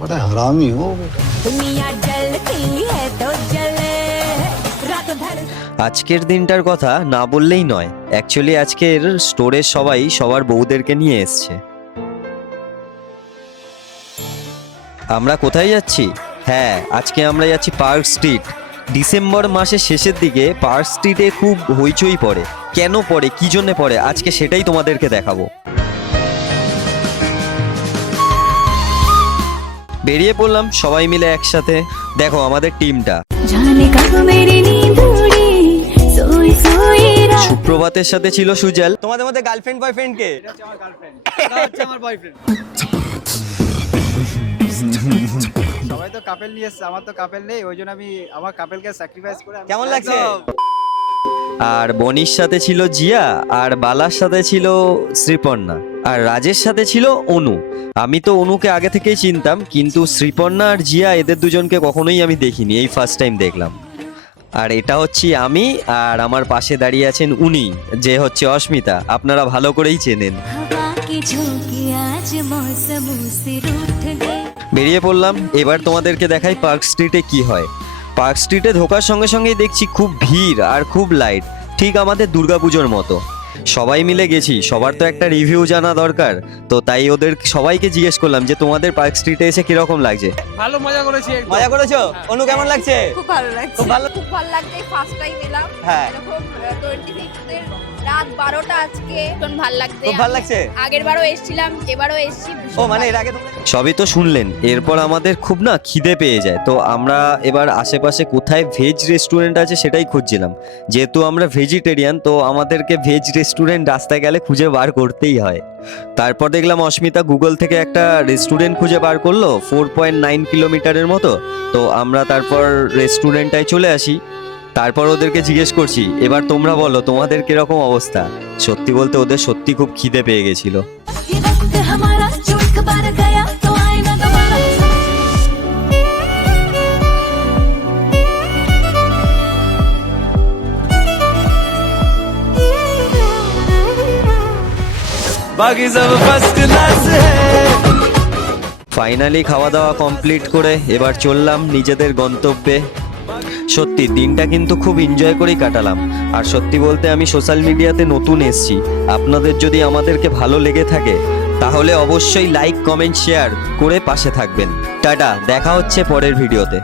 बड़ा हरामी हो। আজকের দিনটার কথা না বললেই নয়। অ্যাকচুয়ালি আজকের স্টোরের সবাই সবার বউদেরকে নিয়ে এসছে। আমরা কোথায় যাচ্ছি? হ্যাঁ, আজকে আমরা যাচ্ছি পার্ক স্ট্রিট। ডিসেম্বর মাসের শেষের দিকে পার্ক স্ট্রিটে খুব হইচই পড়ে। কেন পড়ে, কি জন্য পড়ে, আজকে সেটাই তোমাদেরকে দেখাবো। বেরিয়ে পড়লাম সবাই মিলে একসাথে। দেখো আমাদের টিমটা। সুপ্রভাতের সাথে ছিল সুজল। তোমাদের মধ্যে গার্লফ্রেন্ড বয়ফ্রেন্ড কে? সবাই তো কাপেল নিয়ে এসছে, আমার তো কাপেল নেই, ওই জন্য আমি আমার কাপেলকে স্যাক্রিফাইস করে। কেমন লাগছে? আর বনির সাথে ছিল জিয়া, আর বালার সাথে ছিল শ্রীপর্ণা, আর রাজের সাথে ছিল অনু। আমি তো অনুকে আগে থেকেই চিনতাম, কিন্তু শ্রীপর্ণা আর জিয়া এদের দুজনকে কখনোই আমি দেখিনি, এই ফার্স্ট টাইম দেখলাম। আর এটা হচ্ছে আমি, আর আমার পাশে দাঁড়িয়ে আছেন উনি, যে হচ্ছে অস্মিতা। আপনারা ভালো করেই চেনেন। বেরিয়ে পড়লাম। এবার তোমাদেরকে দেখাই পার্ক স্ট্রিটে কি হয়। পার্ক স্ট্রিটে ঢোকার সঙ্গে সঙ্গেই দেখছি খুব ভিড় আর খুব লাইট, ঠিক আমাদের দুর্গাপুজোর মতো। সবাই মিলে গেছি, সবার তো একটা রিভিউ জানা দরকার, তো তাই ওদের সবাইকে জিজ্ঞেস করলাম যে তোমাদের পার্ক স্ট্রিটে এসে কিরকম লাগছে। ভালো মজা করেছি। মজা করেছো? অনু কেমন লাগছে? খুব ভালো লাগছে, খুব ভালো লাগছে। ফার্স্ট টাইম এলাম। হ্যাঁ, এরকম 26 এর রাত 12টা আজকে ভীষণ ভালো লাগছে। খুব ভালো লাগছে। আগের বারও এসেছিলাম, এবারও এসেছি। ও মানে এর আগে সবই তো শুনলেন। এরপর আমাদের খুব না খিদে পেয়ে যায়, তো আমরা এবার আশেপাশে কোথায় ভেজ রেস্টুরেন্ট আছে সেটাই খুঁজছিলাম। যেহেতু আমরা ভেজিটেরিয়ান, তো আমাদেরকে ভেজ রেস্টুরেন্ট রাস্তায় গেলে খুঁজে বার করতেই হয়। তারপর দেখলাম অস্মিতা গুগল থেকে একটা রেস্টুরেন্ট খুঁজে বার করলো 4.9 কিলোমিটারের মতো। তো আমরা তারপর রেস্টুরেন্টটায় চলে আসি। তারপর ওদেরকে জিজ্ঞেস করছি, এবার তোমরা বলো তোমাদের কিরকম অবস্থা। সত্যি বলতে ওদের সত্যি খুব খিদে পেয়ে গেছিল। ফাইনালি খাওয়া দাওয়া কমপ্লিট করে এবার চললাম নিজেদের গন্তব্যে। সত্যি দিনটা কিন্তু খুব এনজয় করেই কাটালাম। আর সত্যি বলতে আমি সোশ্যাল মিডিয়াতে নতুন এসেছি। আপনাদের যদি আমাদেরকে ভালো লেগে থাকে তাহলে অবশ্যই লাইক, কমেন্ট, শেয়ার করে পাশে থাকবেন। টাটা, দেখা হচ্ছে পরের ভিডিওতে।